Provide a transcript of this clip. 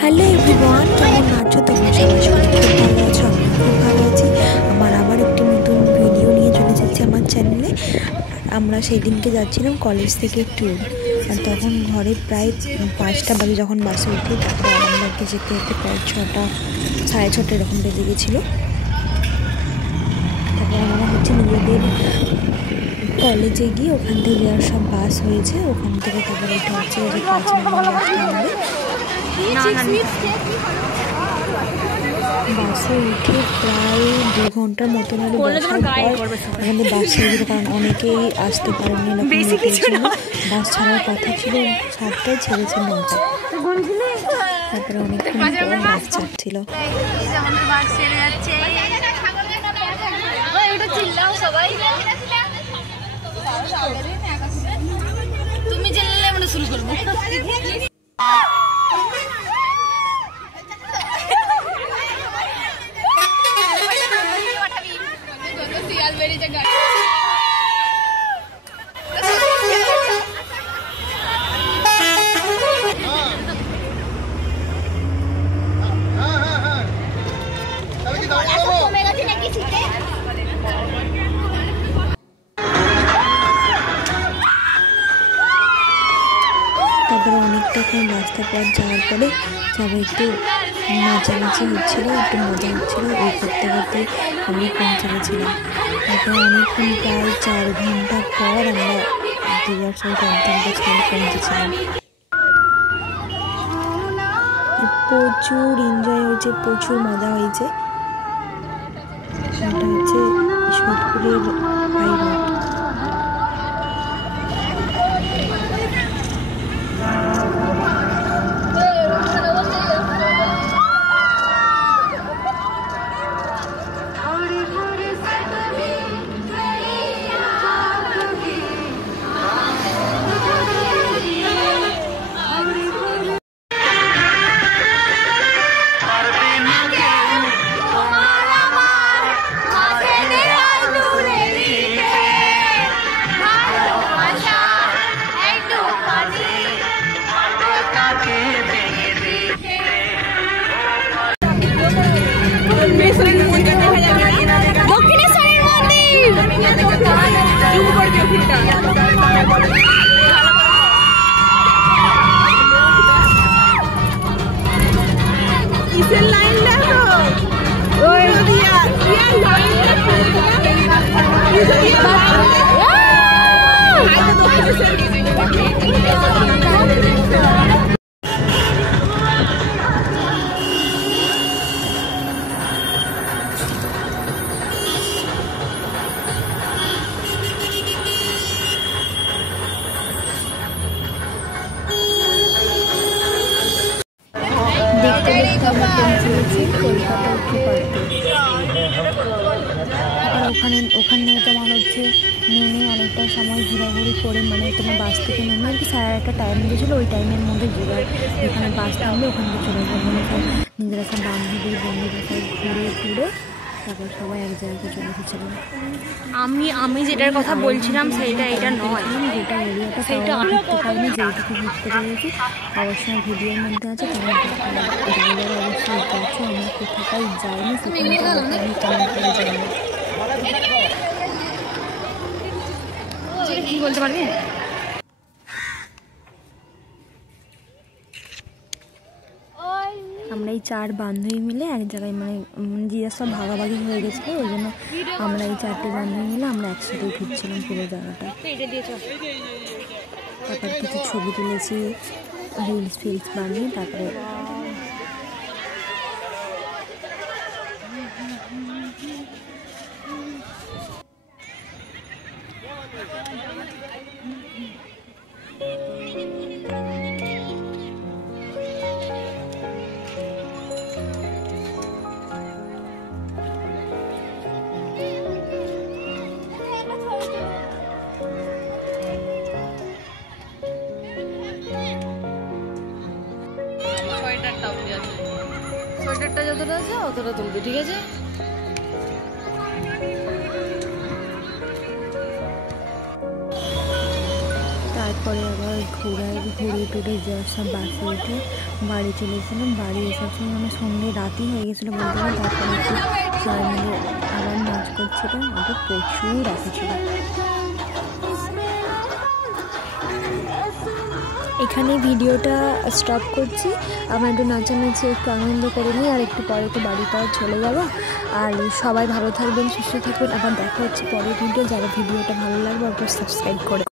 Hello everyone, কেমন আছো তোমরা সবাই? খুব ভালো আছো? আমি খুব ভালো আছি। আবার একটি নতুন ভিডিও নিয়ে চলে যাচ্ছি আমার চ্যানেলে। আমরা সেই দিনকে যাচ্ছিলাম কলেজ থেকে ট্যুর, আর তখন ঘরে প্রায় 5টা বাজে যখন বাসে উঠি। তারপরে আরামবাগকে যেতে যেতে প্রায় 6টা, 6:30 এরকম বেজে গেছিলো। তারপর আমরা নিজেদের কলেজে গিয়ে ওখান থেকে যাওয়ার সব বাস হয়েছে, ওখান থেকে তারপরে এটা হচ্ছে যে 5 নম্বর বাসটা আমাদের। বাসে উঠে প্রায় 2 ঘন্টার মতন আরো বসার পর আমাদের বাস ছেড়ে দিল, কারণ অনেকেই আসতে পারেনি। বাস ছাড়ার কথা ছিল 7টায়, ছেড়েছে 9টায়। তারপরে অনেকক্ষণ পর বাস ছাড়ছিল। তুমি জানলে আমরা শুরু করবো। তারপরে অনেকটাক্ষণ রাস্তার পর যাওয়ার পরে সবাই একটু নাচানাচি হচ্ছিলো, একটু মজা হচ্ছিলো। এই করতে করতে আমরা পৌঁছে গেছিলাম। তারপরে অনেকক্ষণ প্রায় 4 ঘন্টা পর আমরা দীঘার গন্তব্যস্থলে পৌঁছেছিলাম। প্রচুর এনজয় হয়েছে, প্রচুর মজা হয়েছে। এটা হচ্ছে সোদপুরের হাই রোড। দক্ষিণেশ্বরের মন্দির কিসের লাইন দেখো ওই দিয়া লাইন দেখতে দেখতে আমরা পৌঁছে গেছি কলকাতা উঠতে পারতে। ওখানে তোমার হচ্ছে নেমে অনেকটা সময় ঘোরাঘুরি করে, মানে তোমার বাস থেকে নেমে আর কি 1:30 টাইম দিয়েছিলো। ওই টাইমের মধ্যে যেখানে বাস নামলে ওখান থেকে চলে যাবো। নিজেরা সব বান্ধবী বন্ধুদের সব ঘুরে ঘুরে তারপর সবাই এক জায়গায় চলে এসেছিলাম। আমি যেটার কথা বলছিলাম সেটা এটা নয়, যেটা এরিয়াটা সেটা ঘুরতে পারিনি, যেটুকু ঘুরতে পেরেছি অবশ্যই ভিডিওর মধ্যে আছে। তোমরা অবশ্যই দেখো। আমরা কোথাকাই যাইনি, সেখানে আমি কেমন করে যাইনি। কি বলতে পারবি? আমরা এই 4 বান্ধবী মিলে এক জায়গায়, মানে যে সব ভাগাভাগি হয়ে গেছিলো, ওই জন্য আমরা এই 4টে বান্ধবী মিলে আমরা একসাথে ঘুরছিলাম পুরো জায়গাটা। তারপর কিছু ছবি তুলেছি, রিলস বানিয়ে। তারপরে সোয়েটারটা যতটা আছে অতটা তুলবি, ঠিক আছে? করে আবার ঘুরে টুরে সব বাসে উঠে বাড়ি চলে এসেছিলাম। বাড়ি এসার সময় মানে সন্ধ্যে রাতই হয়ে গেছিলো বলতে গেলে। তারপরে একটু সবাই মিলে আবার নাচ করছিলাম। আবার প্রচুর আসছিল। এখানে ভিডিওটা স্টপ করছি। আমরা একটু নাচানাচি একটু আনন্দ করে নিই, আর একটু পরে তো বাড়ি পাওয়া চলে যাবো। আর সবাই ভালো থাকবেন, সুস্থ থাকবেন। আবার দেখা হচ্ছে পরের ভিডিও। যারা ভিডিওটা ভালো লাগবে অবশ্যই সাবস্ক্রাইব করে